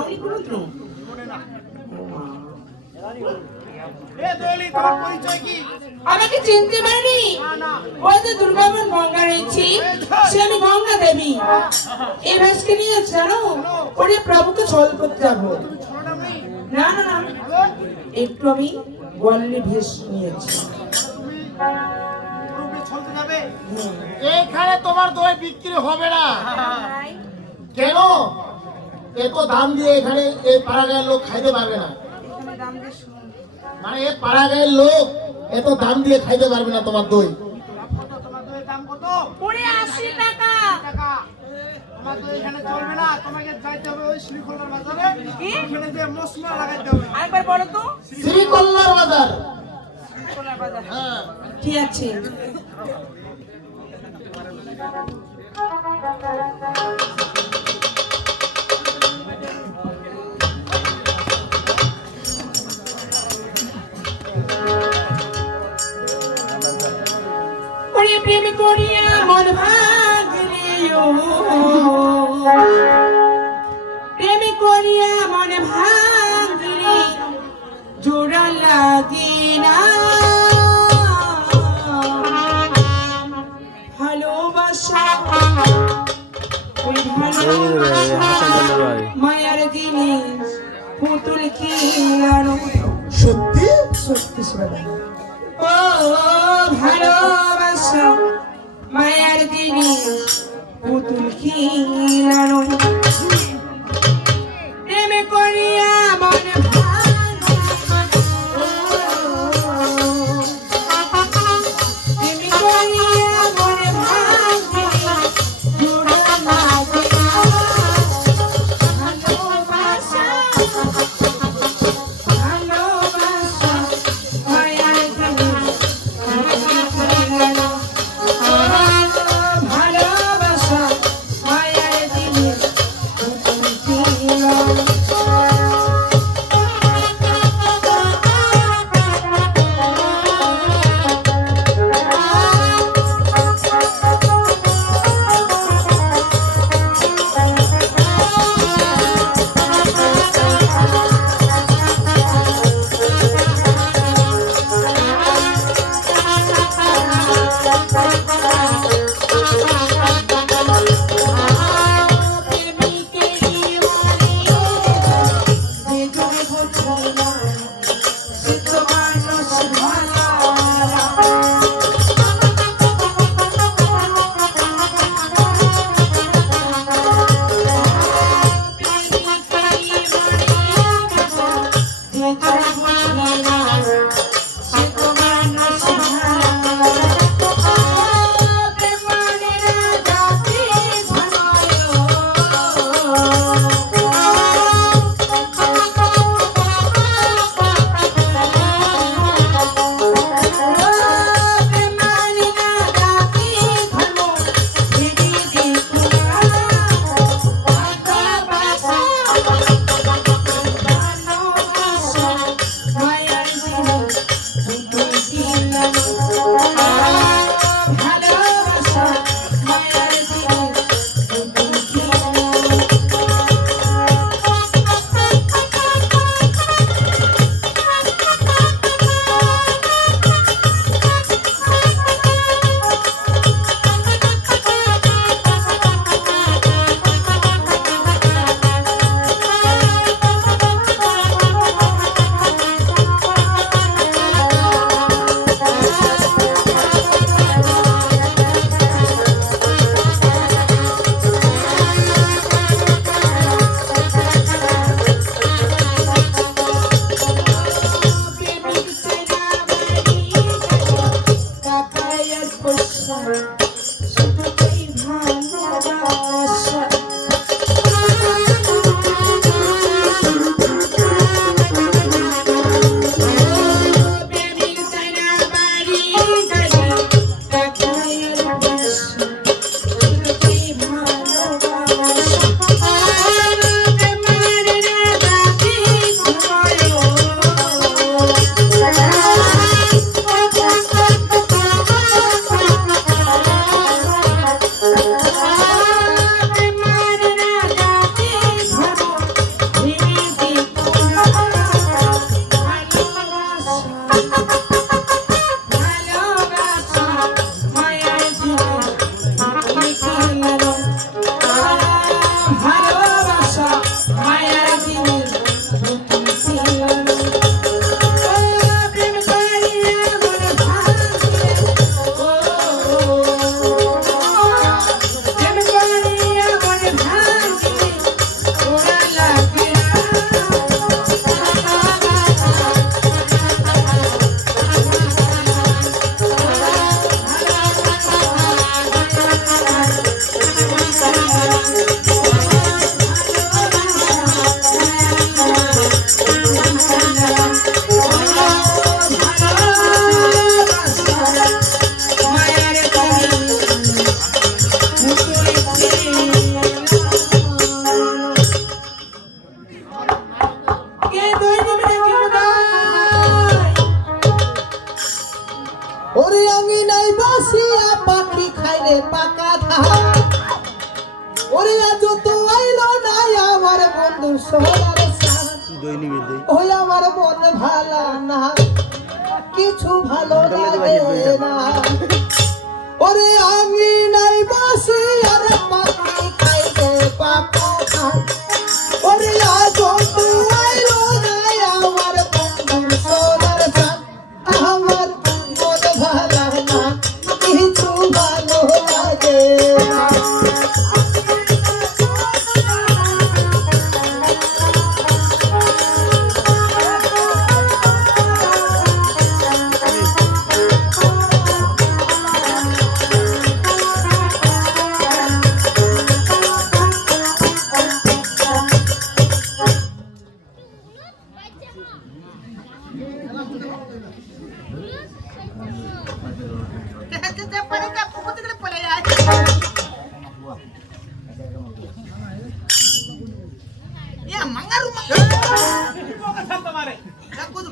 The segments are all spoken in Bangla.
খাওনি কোনো তো? আমাকে চিনতে পারি? ওই তো দুর্গাবন গঙ্গা রয়েছে, সে আমি গঙ্গা দেবী। এই ভেসকে নিয়ে জানো ওরে প্রভুকে ছল করতে যাবো। না না না, একটু আমি গোয়ালের ভেস নিয়েছি। এইখানে তোমার দই বিক্রি হবে না। কেন? এত দাম দিয়ে এখানে এই পাড়াগাঁয়ের লোক খাইতে পারবে না। মানে এই পাড়াগাঁয়ের লোক এত দাম দিয়ে খাইতে পারবে না তোমার দই। তোমার দইয়ের দাম কত? 80 টাকা। তোমার দই এখানে চলবে না, তোমাকে যাইতে হবে ওই শ্রীকোলার বাজারে। এখানে যে মশলা লাগাইতে হবে। আরেকবার বলো তো। শ্রীকোলার বাজার। শ্রীকোলার বাজার। হ্যাঁ ঠিক আছে। ওরে প্রেম করিয়া মন ভাগলিও, প্রেম করিয়া মন ভাগলি জোড়া লাগে না। ভালোবাসা ওই ভালোবাসা মায়ার জিনিস, পুতুল খেলানো। সত্যি সত্যি শোনা। ও ভালোবাসা মায়ার জিনিস, পুতুল খেলানো। প্রেম করিয়া মন ভাঙা, প্রেম করিয়া মন ভাঙা জোড়া লাগে না। ভালোবাসা ভালোবাসা মায়ার জিনিস, ভালোবাসা মায়ার জিনিস। সোনার চাঁদ ওই আমার মন ভালো না কিছু ভালো লাগে না ওরে আমি নাই বসে আর পাখি খাইতে পাপা খাই ওরে আজ আইলো নাই আমার বন্ধুর সোনার চাঁদ আমার মন ভালো না কিছু ভালো লাগে না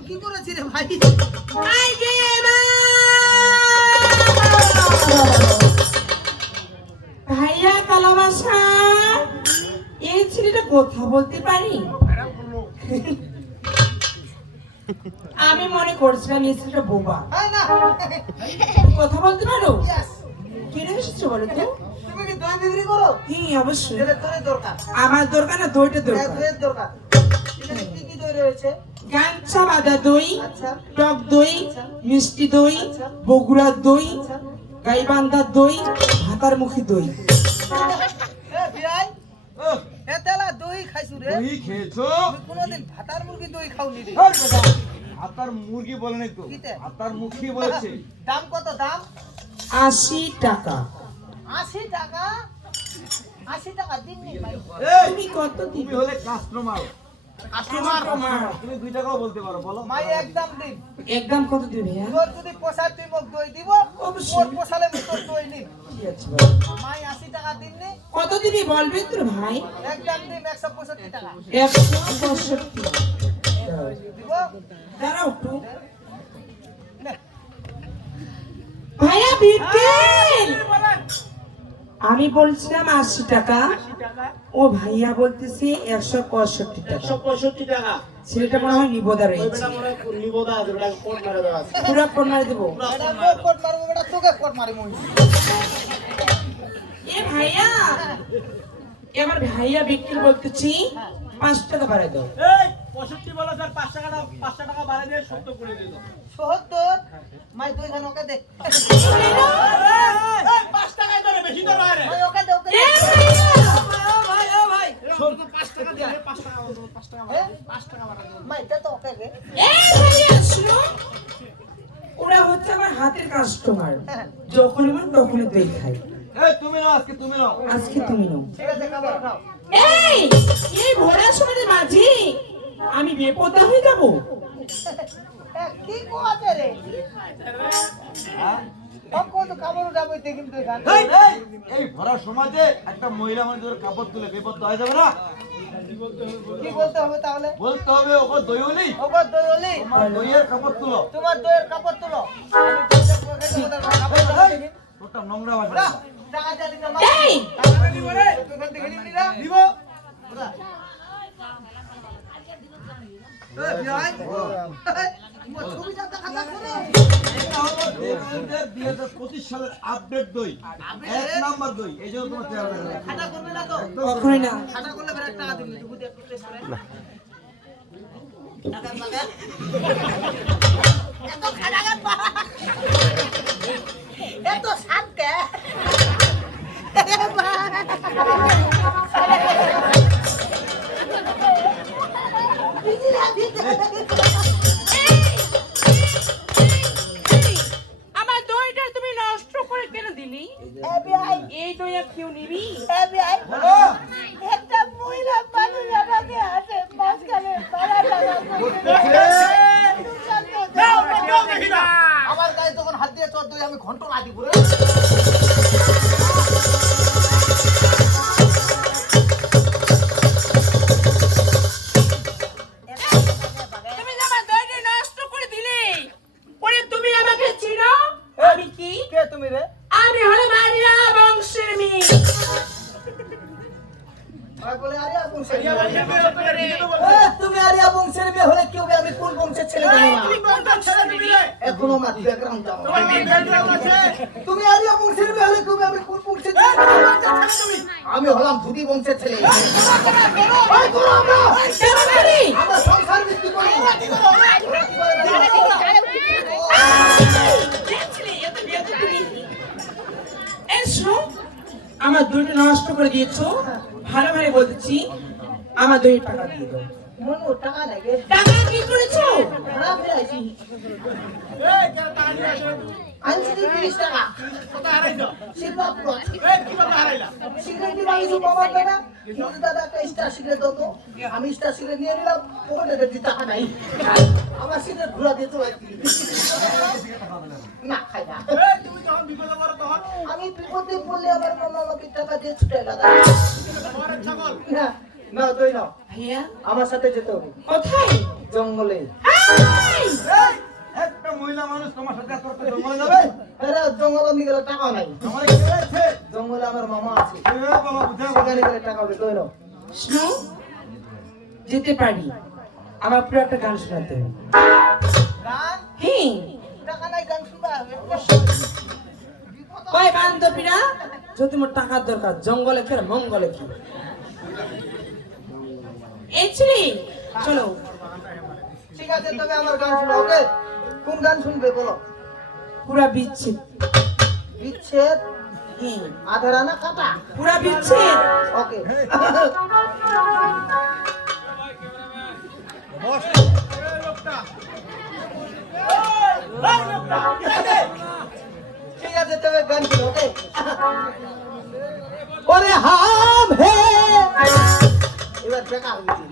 কি করেছি রে ভাই আই যে মা ভাইয়া কালাবাসা এই ছেলেটা কথা বলতে পারি আমি মনে করছিলাম এই ছেলেটা বোবা না কথা বলতে পারো ইয়েস কিনে এসেছো বলো তো তুমি কি দই বিক্রি করো হ্যাঁ অবশ্যই এটা তোর দরকার আমার দরকার না দইটা দরকার দইয়ের দরকার এখানে কি কি দই রয়েছে গামছা বাঁধা দই আচ্ছা টক দই আচ্ছা। মিষ্টি দই আচ্ছা। বগুড়ার দই আচ্ছা গাইবান্ধার দই ভাতার মুখী দই এ বিয়াই এ তেলা দই খাইছু রে দই খেয়েছো? তুমি কোনোদিন ভাতার মুরগি দই খাওনি রে ধর বেটা, হাতার মুরগি বলে নাই তো, কিতে? হাতার মুখী বলেছে। দাম কত দাম 80 টাকা 80 টাকা 80 টাকা দিন নি ভাই এই, তুমি কত তুমি দিবে হলে কাস্টমার, তুমি 2 টাকাও বলতে পারো, বলো। মাই একদম দিন একদম কত দিবে হ্যাঁ তোর যদি পোষায় তুই মোক দই দিব অবশ্যই। মোর পোষালে মুই তোর দই নিম ঠিক আছে ভাই। মাই 80 টাকা দিন নি কত দিবি বলবে তোর ভাই একদম দিন 165 টাকা 165 দিব দাঁড়াও একটু নে ভাইয়া বিকেল বলেন আমি বলছিলাম 80 টাকা 80 টাকা ও ভাইয়া বলতেছে 165 টাকা 165 টাকা। ছেলেটা মনে হয় নিবদা ওই রয়েছে বেটা মনে হয় নিবোদা আছে, বেটা কোট মেরে দেওয়া আছে। পুরা পড়নারে দেবো এটা মোর কোট মারবো বেটা তোকে কোট মারি মুই এ ভাইয়া এবার ভাইয়া বিক্রি বলতেছি 5 টাকা বাড়াই দাও এই 65 বলো স্যার, 5 টাকা বাড়াই দিয়ে 70 করে দিয়ে দাও। ৭০ মাই দই খান ওকে দে এই 5 টাকায় ধরে বেশি তো বাইরে। মাই ওকে দে ওকে এ ভাইয়া ভাই শোন 5 টাকা দিয়ে 5 টাকা বলো, 5 টাকা বাড়াই দে, 5 টাকা বাড়াই দে। মাই দে তো ওকে দে এ ভাইয়া শুনো ওরা হচ্ছে আমার হাতের কাস্টমার যখনই মন তখনই দই খাই এই তুমি নাও, আজকে তুমি নাও। আজকে তুমি নাও ঠিক আছে খাবার খাও এই এই ঘোড়া সময় মাঝি আমি বেপরোয়া হয়ে যাবো এ, কি কোয়াছে রে হ্যাঁ? তখন তো খাবার উঠাবো দেখিম তুই খান এই, এই ভরা সমাজে একটা মহিলা মানুষের কাপড় তুলে বিপদ হয়ে যাবে না? কি বলতে হবে তাহলে বলতে হবে ওকে দই হলি, ওগো দই হলি তোমার দইয়ের কাপড় তুলো। তোমার দইয়ের কাপড় তুলো আমি দইটা পকেটে ওদের কাপড় তুলে দিই ওটা নোংরা ভাষা। ওরা টাকা দিয়ে দিন না এই টাকা দিব রে তুই খান থেকে নিবি না দিব ওরা এ ভাই মোর ছবিটা দেখা যাচ্ছে রে এটা হলো দেবীদের 2025 সালের আপডেট দই, 1 নাম্বার দই। এই জন্য তোমার চেহারা দেখা যাচ্ছে। খাটা করবে না তো কখনোই না খাটা করলে বেরে টাকা দিবি তুই বুঝে একটু টেস্ট করে টাকা লাগে এত খাটা গান পা এত শান্তে আমার দইটা তুমি নষ্ট করে কেন দিলি এই দই আর কেউ নিবি বলো। একটা মহিলা মানুষ আমাকে আছে মাঝখানে আমার গায়ে যখন হাত দিয়ে চোর দই আমি ঘন্ট লাগি পুরো তুমি যে আমার দইটা নষ্ট করে দিলে ওরে তুমি আমাকে চিনো আমি কি কে তুমি রে আমি হলো মারিয়া বংশের মেয়ে বলে আরে আপু ছেলে জানো না তুমি কোনটা ছেলে দিবি রে? এখনো আমার ব্যাকগ্রাউন্ড জানো তোমার কি ব্যাকগ্রাউন্ড আছে? তুমি আরিয়া বংশের মেয়ে হলে তুমি আমি কোন বংশের এই, তুমি কোনটা ছেলে তুমি? আমি হলাম ধুতি বংশের ছেলে এই, করো আমরা। কেন করি? আমরা সংসার ভিত্তি করি কি করো আমরা? দেখছিলে, এত বিয়াদব তুমি। এই শোনো, আমার দইটা নষ্ট করে দিয়েছো, ভালো ভালো বলতেছি, আমার দই টাকা দিয়ে দাও। মনে টাকা লাগে টাকা কি করেছো? খারাপ হয়ে আছি এই, কেন টাকা নিয়ে আসো? আনছি 30 টাকা কোথায় হারাইছো? শিবরাত্র আছে এই, কিভাবে হারাইলা? সিগারেট নিয়ে বাড়ি যাবো বাবা দাদা বলছে, দাদা একটা স্টার সিগারেট দাও তো আমি স্টার সিগারেট নিয়ে নিলাম ওখানে দেখি টাকা নাই আমার সিগারেট ঘুরা দিয়ে চলে না খাই না এই, তুমি যখন বিপদে পড়ো তখন আমি বিপদে পড়লে আবার মামা আমাকে টাকা দিয়ে ছুটে দাদা ঘরের ছাগল। না না তুই না ভাইয়া, আমার সাথে যেতে হবে কোথায়? জঙ্গলে এই! এই, একটা মহিলা মানুষ তোমার সাথে এত করতে জঙ্গলে যাবে? আরে জঙ্গলে নিয়ে গেলে টাকা নাই আমার কি হয়েছে? জঙ্গলে আমার মামা আছে এই বাবা, বুঝে বাবা। সেখানে গেলে টাকা হবে তুই নাও শোনো, যেতে পারি, আমার পুরো একটা গান শোনাতে হবে। গান হ্যাঁ, টাকা নাই গান শুনবা কয় বান্ধবীরা, যদি মোর টাকার দরকার, জঙ্গলে ফের মঙ্গলে ফের। এই ছেলে, চলো। ঠিক আছে তবে আমার গান শুনো ওকে কোন গান শুনবে বলো পুরা বিচ্ছেদ। বিচ্ছেদ হ্যাঁ, আধারা না কাটা পুরা বিচ্ছেদ। ওকে এই লোকটা। এই লোকটা, কি আছে? ঠিক আছে তবে গান শুনো ওকে ওরে হাম হে এবার দেখা হয়েছে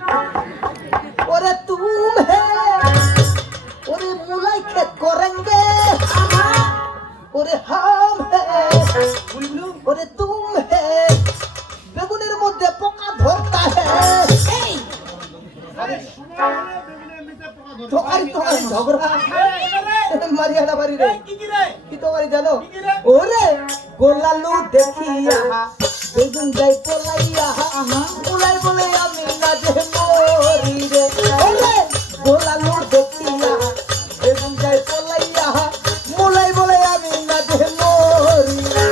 ওরে তুম হে ওরে মুলাই খেত করেंगे ওরে হাম হে ওরে তুম হে বেগুনের মধ্যে পোকা ধরতা হে এই, বেগুনের নিচে পোকা ধরছে। তোকারি তোকারি ঝগড়া মারিয়াটা বাড়ি রে এই, কি কি রে? কি তোকারি জানো কি কি রে? ওরে গোলালু দেখিয়া বেগুন যাই পলাইয়া মুলাই বলে আমি না যে মরি রে ওরে গোলালু দেখিয়া বেগুন যাই পলাইয়া মুলাই বলে আমি না যে মরি রে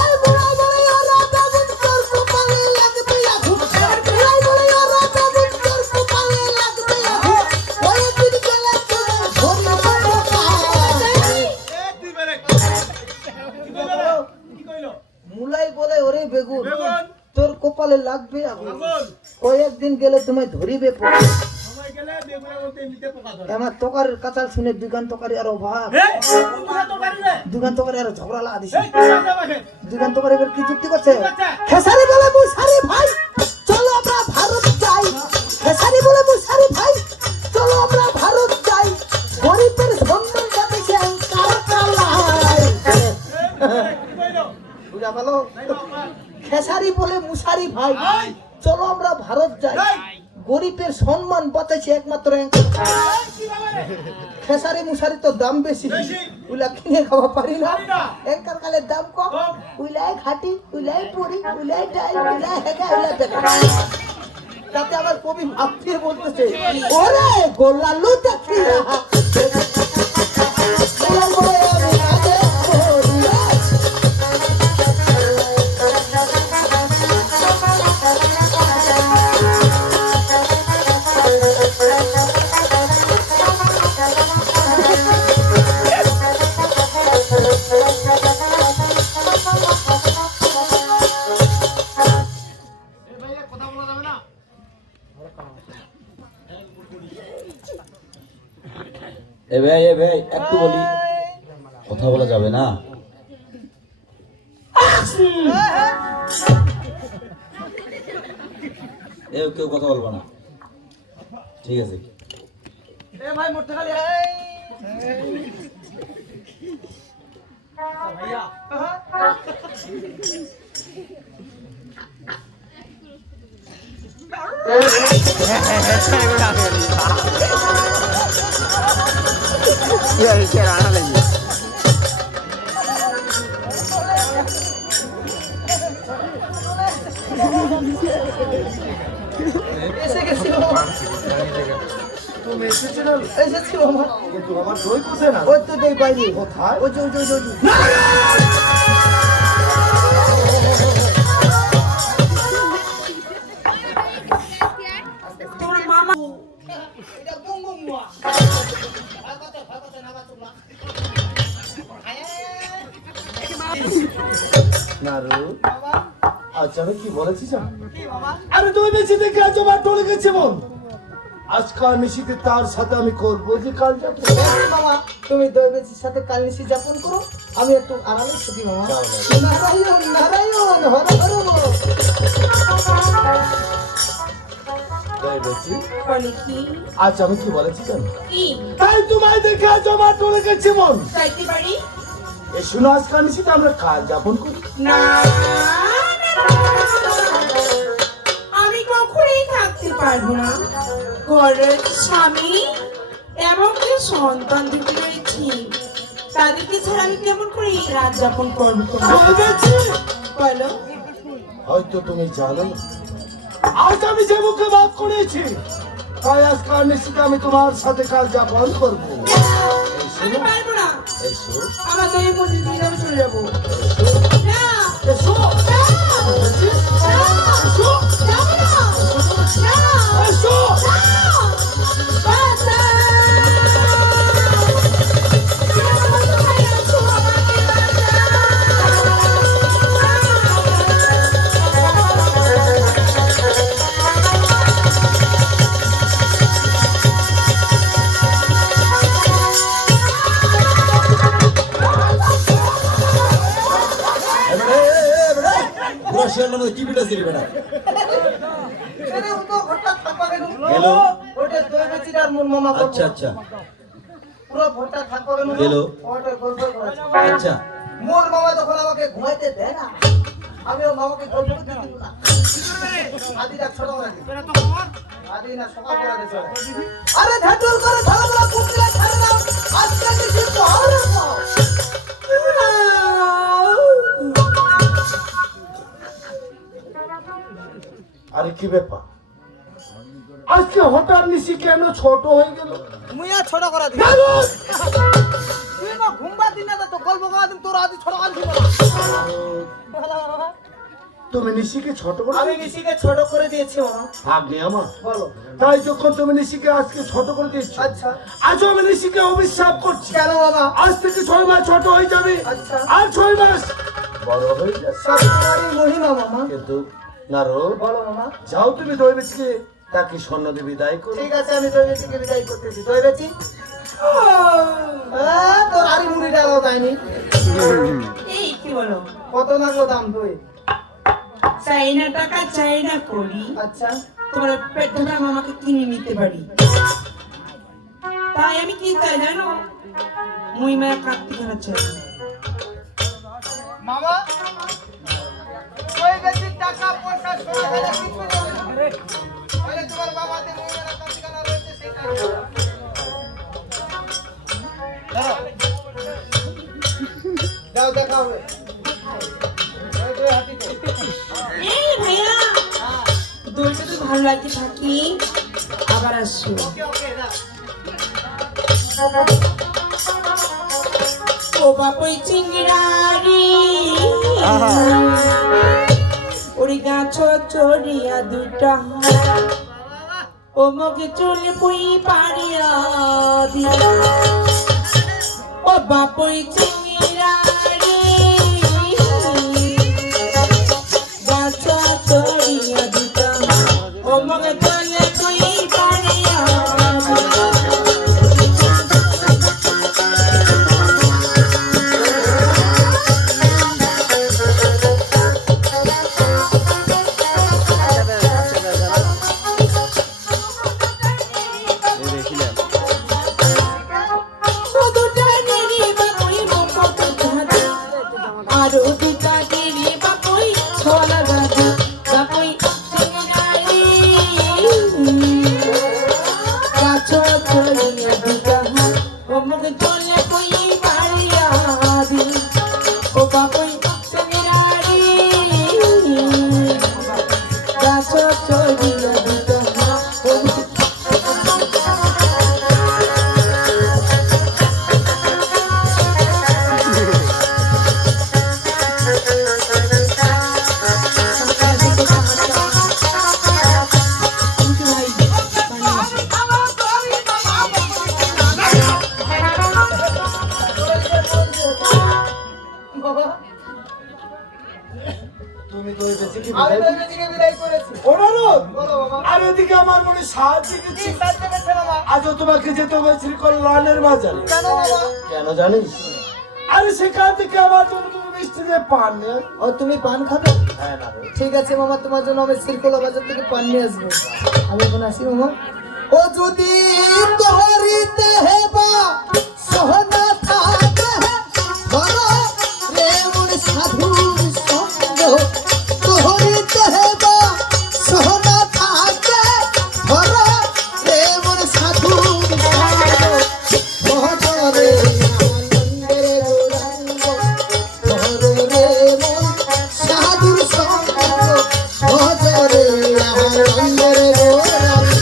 এই মুলাই বলে ওরা বেগুন তোর কপালে লাগবে আগুন মুলাই বলে ওরা বেগুন তোর কপালে লাগবে আগুন ওই দিন গেলে তোমার ধন্য বাবা এই, তুই বেরে। কি কইলো রে? কি কইলো? মুলাই বলে ওরে বেগুন বেগুন। তোর কপালে লাগবে আগুন আগুন। কয়েকদিন গেলে তোমায় ধরিবে পোকা সময় গেলে বেগুনের মধ্যে এমনিতে পোকা ধরে। আমার তোকার কাঁচাল শুনে দুগান তোকারি আরো ভাব এই, কোনটা তো পারি রে? দুগান তোকারি আরো ঝগড়া লাগা দিছে এই, কি আছে আমাকে? দুগান তোকারি এবার কি যুক্তি করছে আচ্ছা। খেসারি বলে মুসারি ভাই চলো আমরা ভারত যাই খেসারি বলে মুসারি ভাই চলো আমরা ভারত যাই গরিবের সম্মান বাঁচিয়েছে কারকালাই কি কইলো? বুঝা ভালো নাই বাবা। খেসারি বলে মুসারি ভাই ভাই। চলো আমরা ভারত যাই যাই। গরিবের সম্মান বাঁচাইছে একমাত্র এই, কি বাবা রে? খেসারি মুসারি তো দাম বেশি বেশি। ওইলা কিনে খাওয়া পারি না পারি না। এঙ্কার কালের দাম কম কম। ওইলাই খাটি ওইলাই পরি ওইলাই টাই ওইলাই হেগা ওইলাই বেকা তাতে আবার কবি ভাবতে বলতেছে ওরে গোলালু দেখিয়া গোলাল বলে আমি কাজে করি রে। এই ভাইয়া, কথা বলা যাবে না? এ ভাই একটু বলি, কথা বলা যাবে না? কেউ কথা বলবো না, ঠিক আছে? এ ভাই মোটে খালি ভাইয়া, এসে গেছি মামা। তুমি এসেছিলে? এসেছি মামা। কিন্তু আমার দই কোথায় না? ওই তো দই পাইনি। কোথায়? ওই যে, ওই যে, ওই যে, ওই যে। তোমার মামা নারু, আচ্ছা আমি কি বলেছি জানো? কি বাবা? আরে তুই বেশি দেখে আজ আমার টলে গেছে মন। আজকাল নিশিতে তার সাথে আমি করবো যে কাল যাবো। এই মামা, তুমি দই বেচির সাথে কাল নিশি যাপন করো, আমি একটু আরামে থাকি মামা। যাও না। নারায়ণ নারায়ণ হর হর। তাই বলছি, বলে কি আজ আমি কি বলেছি জানো? কি তাই তোমায় দেখে আজ আমার টলে গেছে মন। চাইতে পারি এ শুনো, আজকাল নিশিতে আমরা কাল যাপন করি। না আমি কখনোই থাকতে পারবো না। ঘরের স্বামী এবং যে সন্তান দুটি রয়েছে তাদেরকে ছাড়া আমি কেমন করে এই রাত যাপন করবো? বলেছি, বলো হয়তো তুমি জানো না। আজ আমি যে মুখে বাদ করেছি, তাই আজকাল নিশিতে আমি তোমার সাথে কাল যাপন করবো। আমি পারবো না। এসো, আমার দই মধ্যে দিয়ে আমি চলে যাবো। না এসো, না, বলেছি, না, এসো, যাবো না। না, এসো। না, বাবা। আমার কোথায় আছো? আমাকে আরে ও তো ঘরটা থাকবা কেন? হ্যালো। ওটা দই বেচির আর মোর মামা করবো। আচ্ছা আচ্ছা পুরো ঘরটা থাকবা কেন? হ্যালো। ওটা গল্প করেছে। আচ্ছা মোর মামা যখন আমাকে ঘুমাইতে দেয় না, আমি ও মামাকে গল্প করতে দিব না। আদিটা ছোট করে দিই। এটা তো কর। আদি না সকাল করে দিছে। আরে ধাটুর করে ধারাগুলো কুটলে ছাড়ে না। আজকে নিচে তো আর না। আরে কি ব্যাপার, আজকে হঠাৎ নিশি কেন ছোট হয়ে গেল? মুইয়া ছোট করে দিই। কেন? তুই না ঘুমবা দিন না তো গল্প করা দিন তোর আদি ছোট করে দিব না। তুমি নিশিকে ছোট করে আমি দিয়েছো? নিশিকে ছোট করে দিয়েছি মামা। ভাগ্নে আমার। বলো। তাই যখন তুমি নিশিকে আজকে ছোট করে দিয়েছো, আচ্ছা। আজ আমি নিশিকে অভিশাপ করছি। কেন বাবা? আজ থেকে 6 মাস ছোট হয়ে যাবে। আচ্ছা। আর 6 মাস বড় হয়ে যাবে। সব তোমারই মহিমা মামা। কিন্তু নারো, বলো মামা। যাও তুমি দই বেচকে তাকে স্বর্ণ দিয়ে বিদায় করো। ঠিক আছে, আমি দই বেচিকে বিদায় করতেছি। দই বেচি তোর আরি মুড়ি ডালাও যায়নি। এই কি বলো? কত না গো দাম দই? চাইনা টাকা চাইনা করি আচ্ছা। তোমার পেটটা আমাকে কিনে নিতে পারি। তাই আমি কি চাই জানো? মুই মায়ের কাটতে খেলা চাই। মামা ওই গেছি টাকা পয়সা সোনা গয়না কিছু দেবে না। বলে তোমার বাবাতে মহিলারা কাজকানা রয়েছে সেটাই যাও দেখা হবে। এই ভাইয়া দইটা তো ভালো লাগতে থাকি, আবার আসছো। ও বাপই চিংড়ারি ওরি গাছ চড়িয়া দুটা ও মগে চুল পুই পাড়িয়া দিয়া ও বাপই চিংড়ারি গাছ চড়িয়া দুটা ও মগে চুল পুই পাড়িয়া গাছ তুমি তো ওই বেশিকে আমি বিদায় তো এদিকে বিদায় করেছি। অনুরোধ বলো বাবা। আর ওদিকে আমার মনে সাহায্য কি কিছু সাহায্য করছে বাবা? আজও তোমাকে যেতে হবে শ্রীকল্যাণের বাজারে। কেন বাবা? কেন জানিস? আরে সেখান থেকে আমার জন্য তুমি মিষ্টি দিয়ে পান নিয়ে আয়। ও তুমি পান খাবে? হ্যাঁ না রে। ঠিক আছে মামা, তোমার জন্য আমি শ্রীকলা বাজার থেকে পান নিয়ে আসবো। আমি এখন আসি মামা। ও যদি তোহরিতে হেবা সহনা থাকে বলো রে মোর সাধু সঙ্গ, তোহরিতে হেবা সহনা থাকে বলো রে মোর সাধু সঙ্গ, মহতরে আনন্দের গৌরাঙ্গ, ধরে রে মোর সাধুর সঙ্গ, মহতরে আনন্দের গৌরাঙ্গ।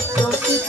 সাধুর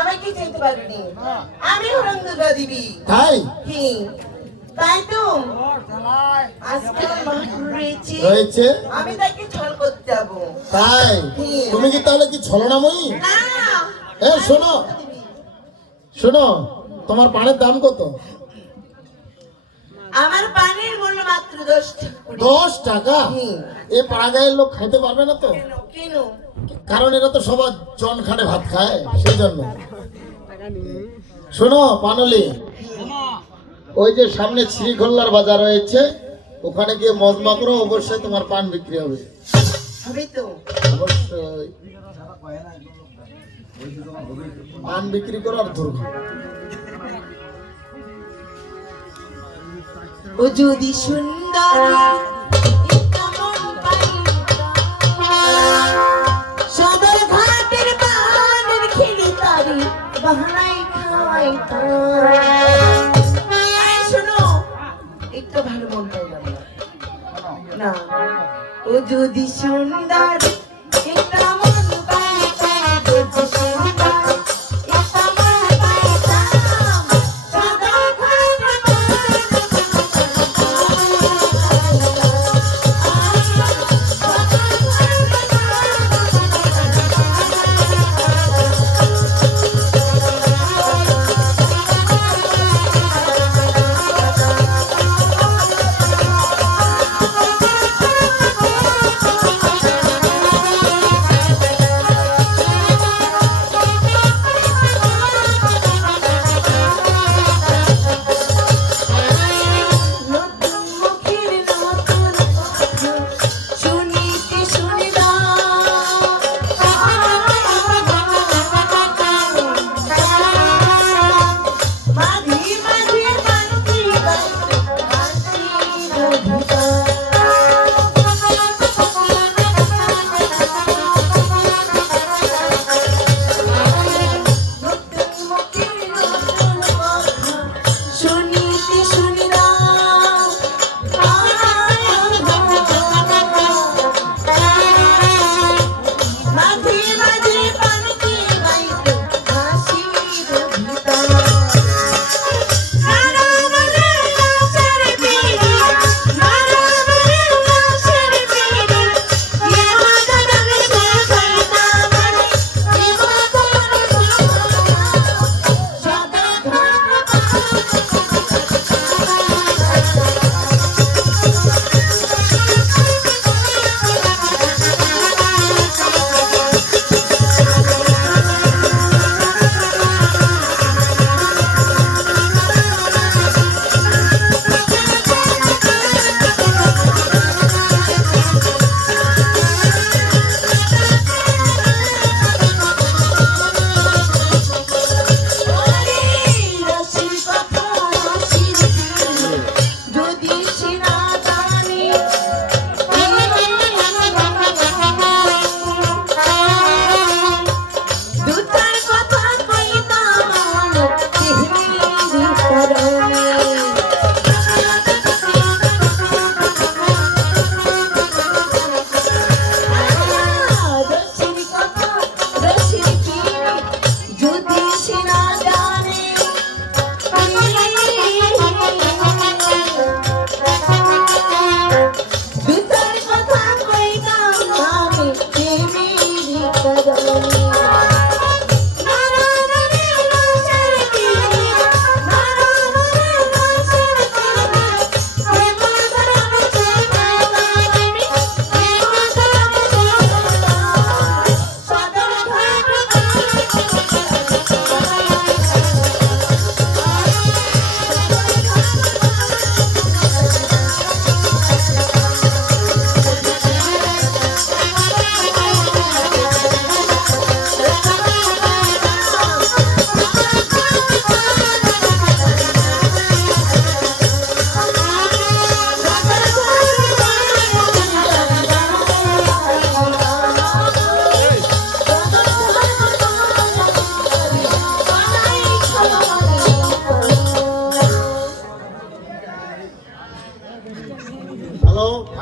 আমাকে যেতে পারিনি। আমি হলাম দুর্গা দেবী। তাই কি? তাই তো আজকে আমার মহাপুর রয়েছে, রয়েছে? আমি তাকে ছল করতে যাবো। তাই তুমি কি তাহলে কি ছলনাময়ী? না, এ শোনো শোনো, তোমার পানের দাম কত? আমার পানির মূল্য মাত্র 10 টাকা। 10 টাকা? এ পাড়া গায়ের লোক খাইতে পারবে না তো? কেন? কারণ এরা তো সবার জন খাটে ভাত খায়, সেই জন্য। শোনো পানলি, ওই যে সামনে শ্রীখোল্লার বাজার রয়েছে, ওখানে গিয়ে মজমা করো, অবশ্যই তোমার পান বিক্রি হবে। হবে তো? অবশ্যই পান বিক্রি করো আর ধরো। ও যদি সুন্দর সদর ঘাটের বানের খেলি তারি বাহানাই খাওয়াই শোনো, একটু ভালো মন পাইলাম না। ও যদি সুন্দর একটা মন পাইতাম, যদি সুন্দর একটা মন পাইতাম, সদর ঘাটের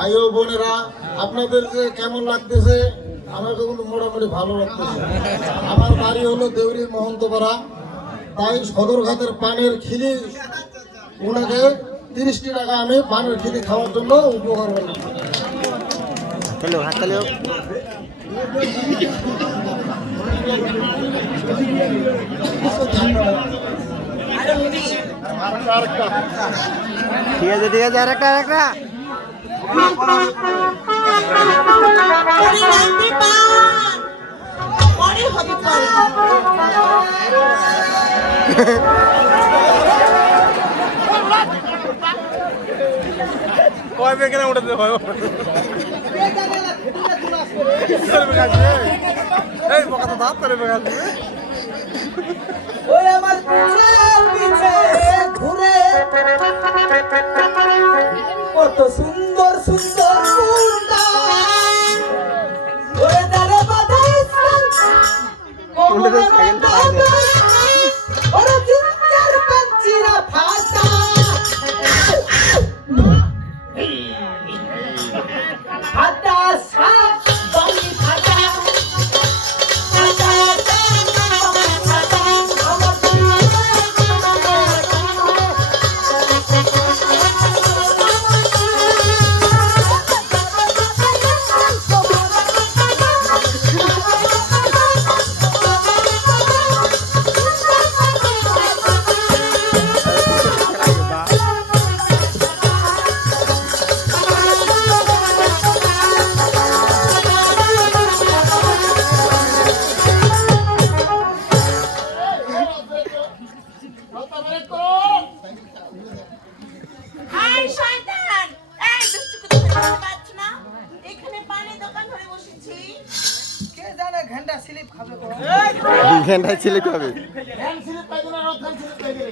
ভাই ও বোনেরা, আপনাদের যে কেমন লাগতেছে? আমাকে কিন্তু মোটামুটি ভালো লাগতেছে। আমার বাড়ি হলো দেউরি মহন্তপাড়া, তাই সদরঘাটের পানের খিলি ওনাকে 30টি টাকা আমি পানের খিলি খাওয়ার জন্য উপকার করলাম। ঠিক আছে ঠিক আছে আরেকটা আরেকটা পরে লাগবে পান, পরে হবে পরে। কয় বেকেনে উঠে হয় এই বকা তো দাঁত করে বেগাছে ওই আমার পিছে ঘুরে কত সুন্দর সুন্দর মুন্ডা ওরে দারে বাধাইছে কোমরে বাঁধা ওরে জিঞ্জার পাঞ্চিরা ফাটা ফাটা সাপ বালি ফাটা ফাটা এই শয়তান, এই দুষ্টু কোথায় পাচ্ছ না? এখানে পানের দোকান ধরে বসেছি। কে জানে ঘন্টা স্লিপ খাবে গো ঘন্টা ছিল কবে ফ্যান স্লিপ পাইবে না, ফ্যান স্লিপ পাইবে।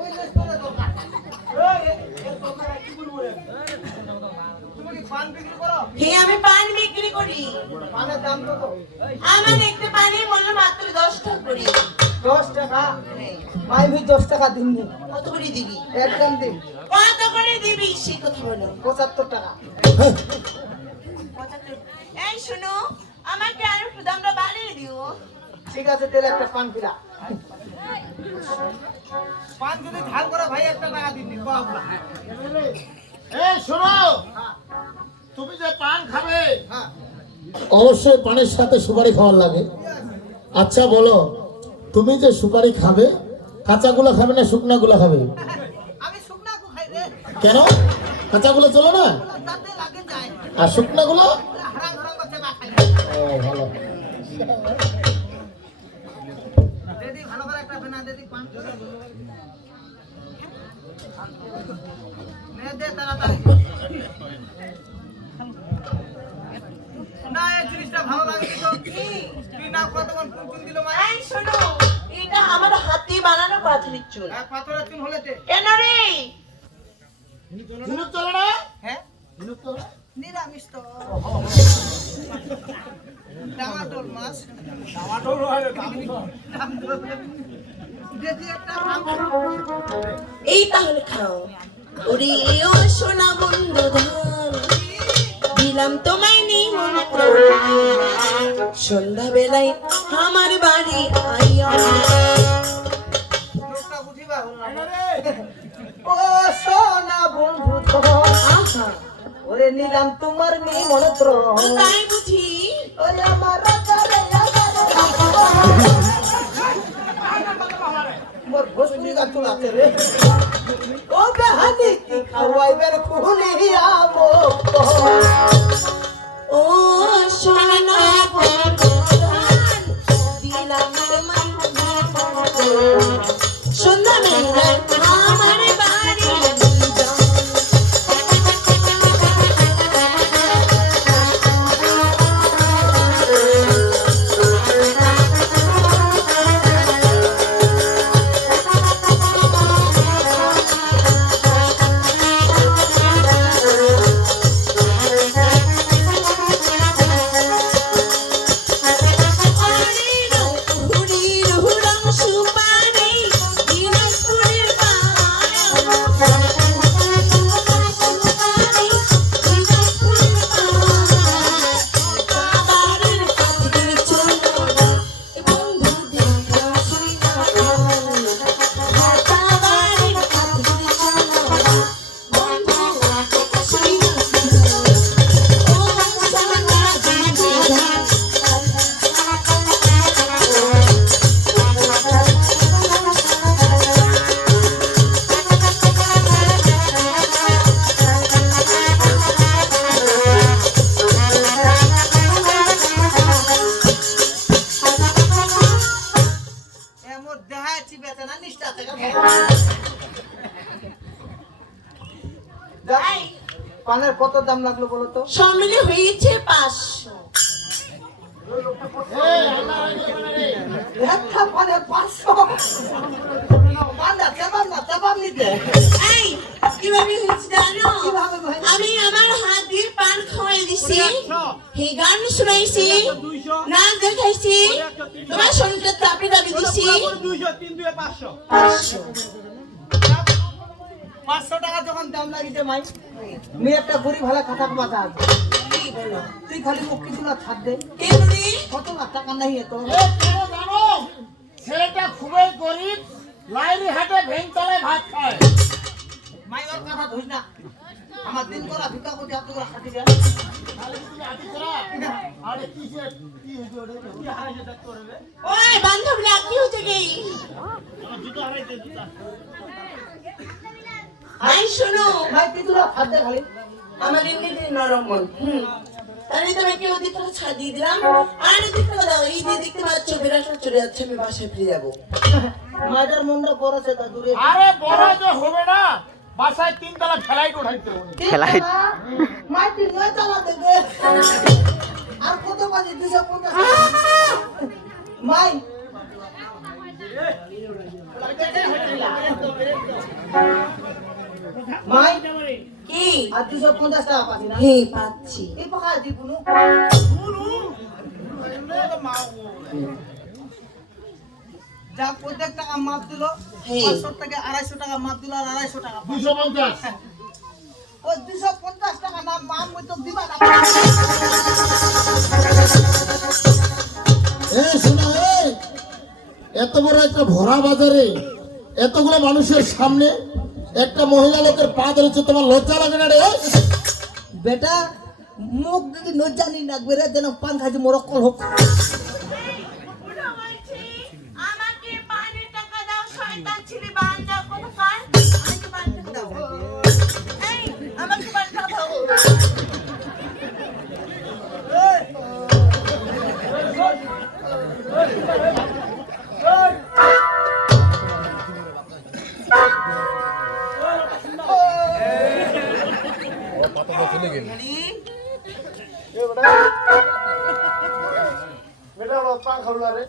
ওই যে তোরে দোকান তুমি কি পান বিক্রি করো হে, আমি পান বিক্রি করি। পানের দাম কত আমার একটু পানির মূল্য মাত্র 10 টাকা করে। 10 টাকা মাই ভি 10 টাকা দিন নি কত করে দিবি? একদম দিন কত করে দিবি সে কথা বলো। 75 টাকা 75। এই শোনো, আমাকে আর একটু দামটা বাড়িয়ে দিও। ঠিক আছে তাহলে একটা পান পিলা পান যদি ঝাল করে ভাই 1 টাকা দিন নি বাবা এই শোনো, তুমি যে পান খাবে হ্যাঁ অবশ্যই পানের সাথে সুপারি খাওয়ার লাগে। আচ্ছা বলো, তুমি যে সুপারি খাবে, কাঁচাগুলো খাবে না শুকনাগুলো খাবে? আমি শুকনা কো খাই রে কেন? কাঁচাগুলো চলো না, তাতে লাগে যায় আর শুকনাগুলো? হারাম হারাম করতে বা খাই ও ভালো। দিদি ভালো করে একটা বেনা দিদি পান নে দে তাড়াতাড়ি না এই জিনিসটা ভালো লাগে তো তুই না কতক্ষণ কুকুন দিল মা এই শোনো, এটা আমার হাতে বানানো পাথরের চুল। আর পাথরের চুন হলেতে কেন রে? ঝিনুক চলে না? হ্যাঁ ঝিনুক চলে? নিরামিষ তো টমাটোর মাছ দিদি একটা এই তাহলে খাও। ওরে ও সোনা বন্ধু ধন, দিলাম তোমায় নিমন্ত্রণ, সন্ধ্যা বেলায় আমার বাড়ি আইয়া। লোকটা বুঝিবা ও সোনা বন্ধু আহা, ওরে নিলাম তোমার নিমন্ত্রণ তাই বুঝি? ওরে আমার রাজারে মোর ভোজপুরি গান চলাতে রে ও বেহানি কি খাওয়াইবের খুলিয়া মুখ ও সোনা বন্ধু ধন, দিলাম তোমায় নিমন্ত্রণ, সন্ধ্যা বেলায় আমার বাড়ি আইয়া। দাম লাগলো বলো তো? সব মিলে হয়েছে 500। এই আল্লাহ রাখবে না রে। একটা পানে 500 বান্দা চাপাম নিতে এই কিভাবে হয়েছে জানো? কিভাবে ভাই? আমি আমার হাত দিয়ে পান খাওয়াই দিছি, হে গান শুনাইছি, নাচ দেখাইছি, তোমার শরীরটা চাপে দাবি দিছি। 500 টাকা যখন দাম লাগিছে মাই, মেয়ে একটা গরিব ভালো খাতার কথা আছে। কি বলো? তুই খালি মুখ কিছু না ছাড় দে। কেমনি? কত লাখ টাকা নাই এত? এ কেন জানো? ছেলেটা খুবই গরিব, লাইরি হাটে ভেঙতলায় ভাত খায়। মাই ওর কথা ধুই না। আমার দিন করা ভিক্ষা করতে এত করে হাঁটি যায়। তাহলে কি তুমি আতি করা? আরে কিসের কি হইছে ওটা? কি হারাইছে দেখতে পারবে? ওই বান্ধবী কি হচ্ছে কি? আমার জুতো হারাইছে জুতা। আই শোনো, মাই কিছু না ছাড় দে খালি। আমার এমনিতে নরম মন। তাহলে তুমি কেউ দিক থেকে ছাড় দিয়ে দিলাম, আর দিক থেকে দাও। এই যে দেখতে পাচ্ছ বিরাটটা চলে যাচ্ছে, আমি বাসায় ফিরে যাবো। মায়ের মনটা বড় আছে তা দূরে। আরে বড় তো হবে না, বাসায় 3 তলা ফ্লাইট উঠাইতে হবে। ফ্লাইট মাই তুই 9 তলা দেবে। আর কত বাজে 250 মাই মাই কি? আর 250 টাকা পাচ্ছি না। হে পাচ্ছি। এই পাকা দিব নু। যা প্রত্যেক টাকা মাপ দিল, হ্যাঁ। 500 টাকা 250 টাকা মাপ দিল আর 250 টাকা। 250। ওই 250 টাকা না মাপ মই তো দিবা না। এ শোনা, এত বড় একটা ভরা বাজারে এতগুলো মানুষের সামনে একটা মহিলা লোকের পা ধরেছে, তোমার লজ্জা লাগে না রে? বেটা মুখ যদি ন জানি না বেরে যেন পান খাইছে মরক্কল হোক। আমাকে পানির টাকা দাও, শয়তান ছেলে বান্দা কোথাকার। আমাকে পানির টাকা দাও। এই আমাকে পানির টাকা দাও।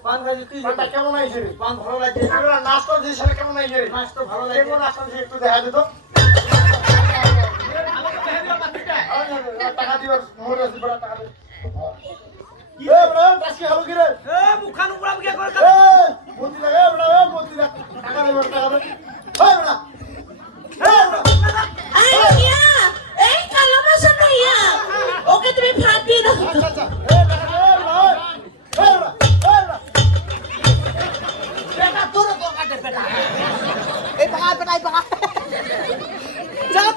পান খাইছে তুই কেমন আইছে রে? পান ভালো লাগে। নাস্তা দিয়েছে কেমন আইছে রে? নাচটা ভালো লাগে। কেমন নাস্তা দিয়েছে একটু দেখা দিত। টাকা দিবার মোর আছে, বড় টাকা দে। এ বড় টাকা হলো কি রে? মুখান উপরা বিয়া করে এ মন্ত্রী লাগে বড়, মন্ত্রী টাকা দে, টাকা দে। ওই বড়, এই মিয়া, এই কালো মাসা ভাইয়া, ওকে তুমি ফাট দিয়ে দাও। আচ্ছা আচ্ছা, এ টাকা দে বড়, এ বড়, এ বড়। বেটা তোর তো কাটে বেটা। এই পাকা বেটা এই পাকা। চাপ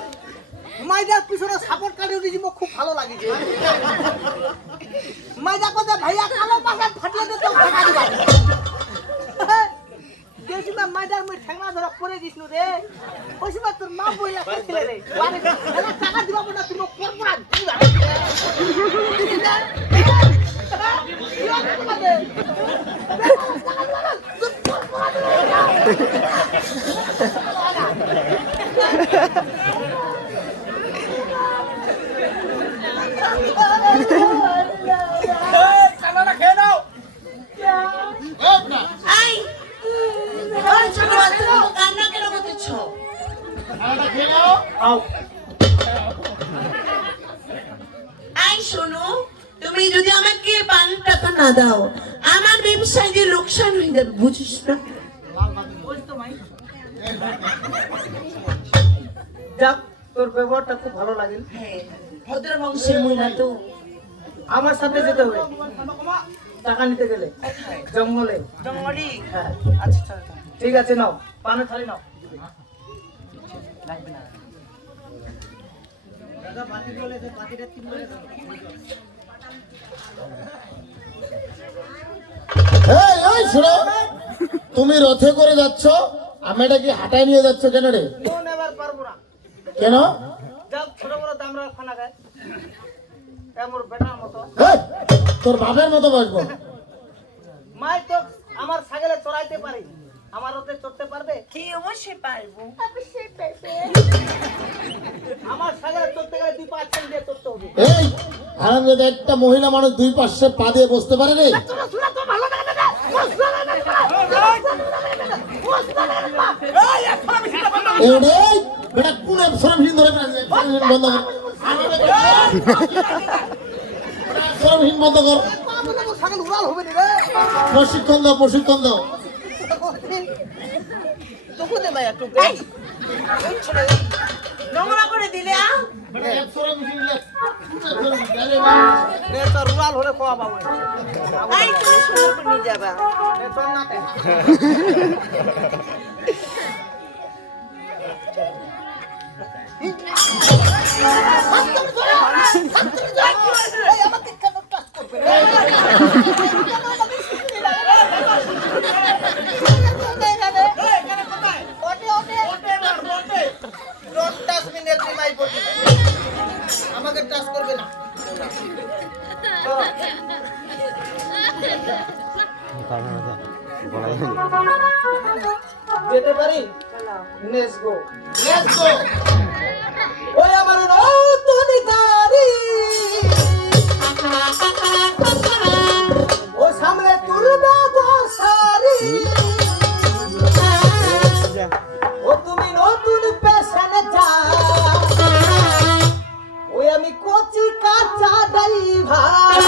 মাইদার পিছনে সাপোর্ট কাটিয়ে দিছি, মোক খুব ভালো লাগিছে। মাইদা কথা ভাইয়া কালো পাশা ফাটিয়ে দে তো ফাটা দিবা। দেখিবা মাইদার মই ঠেঙ্গা ধরা পড়ে দিছ রে। কইছিবা তোর মা বইলা কইছিলে রে। বারে এলা টাকা দিবা না তুমি মোক পরপরা দিবা। এই ওই ছোট বাচ্চা, তুমি কান্না কেন করতেছ? টাকাটা খেয়ে নাও। এই শোনো, তুমি যদি আমাকে পানির টাকা না দাও, আমার ব্যবসায় যে লোকসান হয়ে যাবে, বুঝিস না? যাক তোর ব্যবহারটা খুব ভালো লাগে। হ্যাঁ, ভদ্র বংশের মহিলা তো। আমার সাথে যেতে হবে টাকা নিতে গেলে জঙ্গলে। জঙ্গলি। হ্যাঁ আচ্ছা ঠিক আছে, নাও পানের থালি নাও। এই এই শোনো, তুমি রথে করে যাচ্ছ, আমি এটা কি হাঁটায় নিয়ে যাচ্ছ কেন রে? কোন এবার পারবো না। কেন? যাক ছোট বড় দামরা খানা খায় এমন বেটার মতো। এই, তোর বাপের মতো বসবো। মাই তো আমার ছাগলে চড়াইতে পারি, আমার ওতে চড়তে পারবে? অবশ্যই পারবো। আমার সাগরে চড়তে গেলে 2 পা ছেড়ে দিয়ে চড়তে হবে। এই হারামজাদা, একটা মহিলা মানুষ 2 পাশে পা দিয়ে বসতে পারে রে? এই বেটা কোন অ্যাপসরা মেশিন ধরে বন্ধ কর। মেশিন বন্ধ কর। সাগর উড়াল হবে না রে। প্রশিক্ষণ দাও, প্রশিক্ষণ দাও। টুকু দে ভাই একটু। নোংরা করে দিলে বেটা অ্যাপসরা মেশিন লে। নে তোর উড়াল হলে কোয়া পাবো। এই তুমি সুন্দর করে নিয়ে যাবা। নে তোর না কে। আমাকে টাচ করবে না। যেতে পারি? Let's go. Let's go. ওই আমার নতুন গাড়ি, ও সামনে তুলবে দশারি, ও তুমি নতুন পেশনে যা, ওই আমি কচি কাঁচা ড্রাইভার।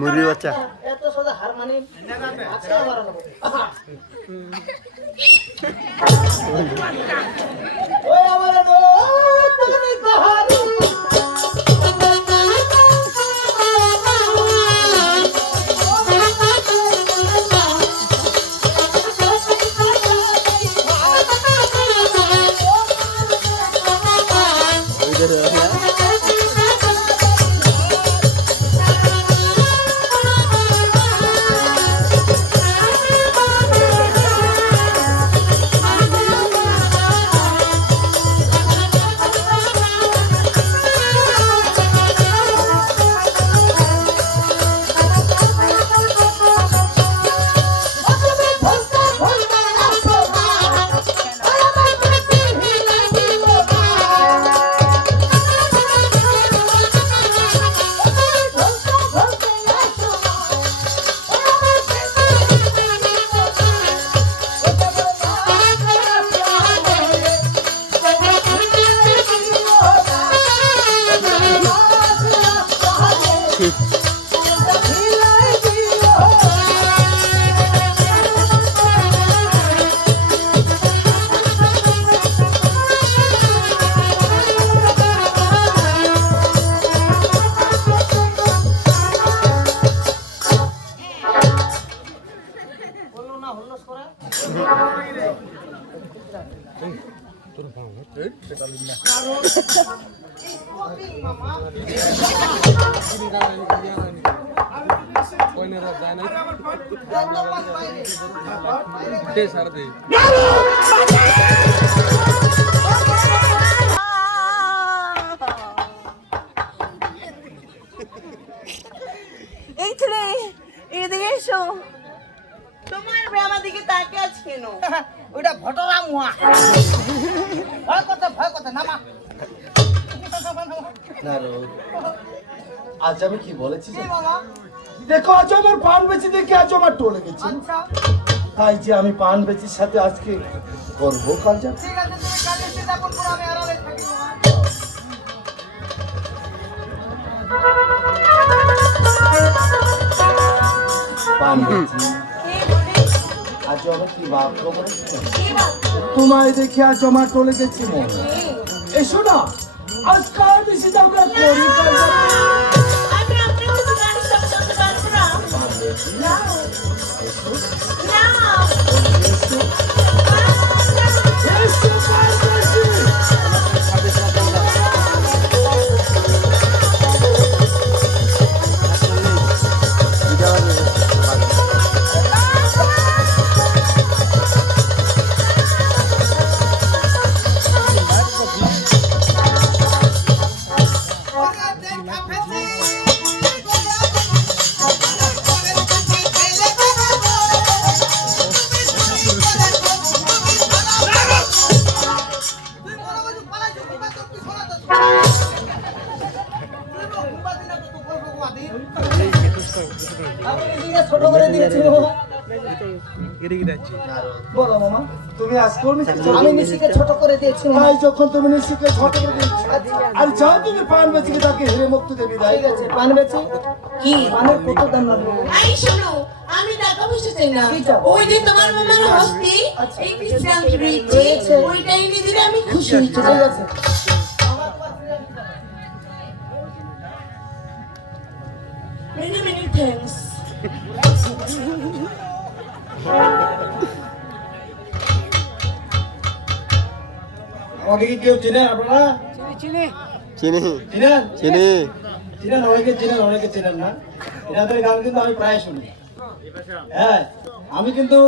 মুরগি বাচ্চা এত সোজা হার মানি আছে আমার না। ওই আমার নতুন গাড়ি, বললো না হল্লোস করা। এই ছেলে এদিকে এসো। তোমার মেয়ে আমার দিকে তাকিয়ে আছে কেন? ওইটা ঘটনা মুয়া। ভয় কথা নামা। আজ আমি কি বলেছি কি বাবা? দেখো, আজ আমার পান বেচি দেখে আজ আমার টলে গেছি, আচ্ছা তাই যে আমি পান বেচির সাথে আজকে করবো কাজ। ঠিক আছে, তুমি কাজে চিন্তা করবো না, আমি আরামে থাকি বাবা। পান বেচি আজ আমার কি ভাগ্য করেছে, তোমায় দেখে আজ আমার টলে গেছি মন। এসো না, আজকাল বেশি আমরা করি কাজ। আমি আপনাকে তো গাড়ি সব চলতে পারবো না। পান বেচি না এসো পান বেচি। দেখা পেয়েছি দিয়েছি মামা। বলো মামা, তুমি আজকেও নিশিকে ছোট আমি নিশিকে ছোট করে দিয়েছি মামা। তাই যখন তুমি নিশিকে ছোট করে দিয়েছো, আর যাও তুমি পান বেচিকে তাকে হিরে মুক্ত দেবী দাই। ঠিক আছে, পান বেচি। কি পানের কত দাম লাগবে? এই শোনো, আমি টাকা পয়সা চাই না। কি চাও? ওই যে তোমার মামার হস্তি এই বিশ্রাম রয়েছে, রয়েছে। ওইটাই নিয়ে দিলে আমি খুশি হয়েছি। ঠিক আছে। Many many thanks. আমাকে কি কেউ চেনেন আপনারা? চিনি চেনেন? চেনেন, অনেকে চেনেন না। এনাদের গান কিন্তু আমি প্রায় শুনি। হ্যাঁ, আমি কিন্তু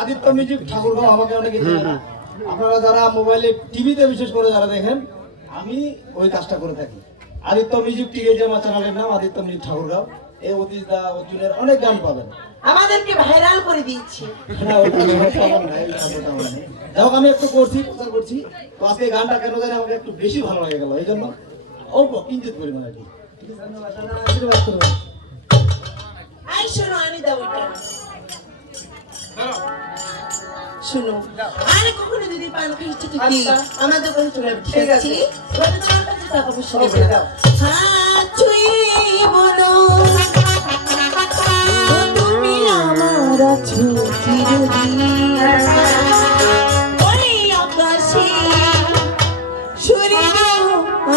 আদিত্য মিউজিক ঠাকুরগাঁও, আমাকে অনেকে চেনে না। আপনারা যারা মোবাইলে টিভিতে বিশেষ করে যারা দেখেন, আমি ওই কাজটা করে থাকি। আদিত্য মিউজিক টিভি যে আমার চ্যানেলের নাম আদিত্য মিউজিক ঠাকুরগাঁও। এই অতীশ দা অর্জুনের অনেক গান পাবেন। আমাদেরকে ভাইরাল করে দিয়েছে। না, ওটা আমার নাই, ওই ঠাকুরটা আমার নাই। যাই হোক, আমি একটু করছি, প্রচার করছি। তো আজকে এই গানটা কেন জানি আমাকে একটু বেশি ভালো লেগে গেল, এই জন্য অল্প কিঞ্চিত পরিমাণ আর কি। আশীর্বাদ করবেন। এই শোনো, আনি দাও এটা। শোনো, আরে কখনো যদি পান খাইতে থাকি আমার দোকানে চলে আসবে, ঠিক আছে? এবার তোমার কাছে টাকা পয়সা নেবে না। হ্যাঁ, তুই বলো তুমি আমার আছো চিরদিন। ওই আকাশে সূর্য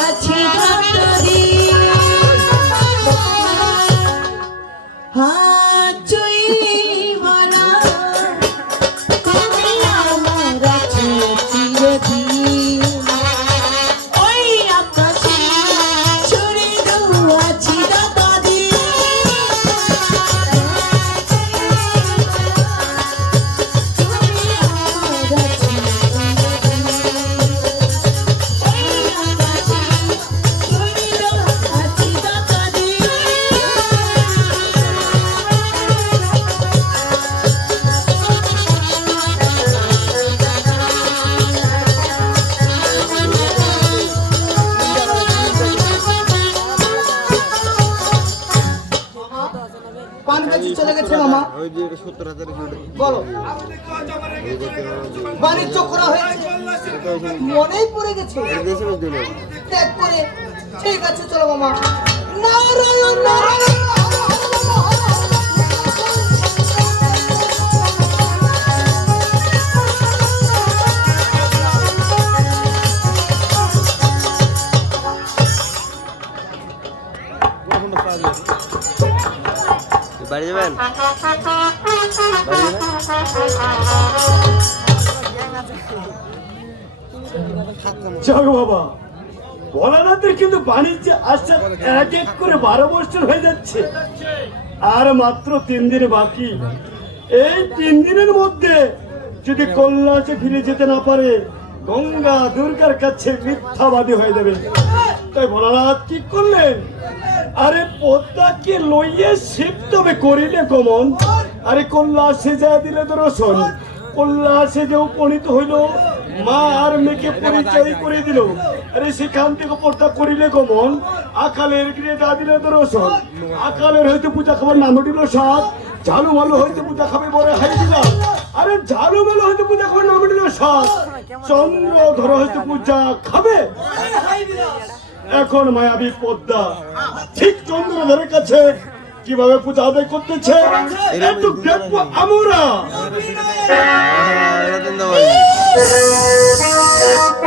আছে যতদিন। হ্যাঁ, তুই বলো তুমি আমার আছো চিরদিন। ওই আকাশে সূর্য আছে যতদিন। তুমি আমার আছো চিরদিন। ওই আকাশে সূর্য আছে যতদিন। পান বেচি চলে গেছে মামা। বলো, বাণিজ্য করা হয়েছে, মনেই পড়ে গেছে। ত্যাগ করে, ঠিক আছে চলো মামা। নারায়ণ নারায়ণ। বাড়ি যাবেন? চলো বাবা, ভোলানাথের কিন্তু বাণিজ্যে আসছে এক এক করে 12 বছর হয়ে যাচ্ছে, আর মাত্র 3 দিন বাকি। এই 3 দিনের মধ্যে যদি কল্যাণে ফিরে যেতে না পারে, গঙ্গা দুর্গার কাছে মিথ্যাবাদী হয়ে যাবে। তাই ভোলানাথ কি করলেন? আরে পদ্মাকে লইয়ে শিব তবে করিলে কমন। আরে কল্যাণ সেজা দিলে তো রসন, কল্যাণ সেজে উপনীত হইল, মা আর মেয়েকে পরিচয় করে দিল। আরে সেখান থেকে পর্দা করিলে গমন, আকালের গৃহে যা দিলে তো রসন। আকালের হইতে পূজা খাবার নাম দিল সাত, ঝালু মালু হইতে পূজা খাবে বড় হাই দিলাম। আরে ঝালু মালু হইতে পূজা খাবার নাম দিল সাত, চন্দ্র ধর হইতে পূজা খাবে। এখন মায়াবী পদ্মা ঠিক চন্দ্রধরের কাছে কিভাবে পূজা আদায় করতেছে একটু দেখবো আমরা।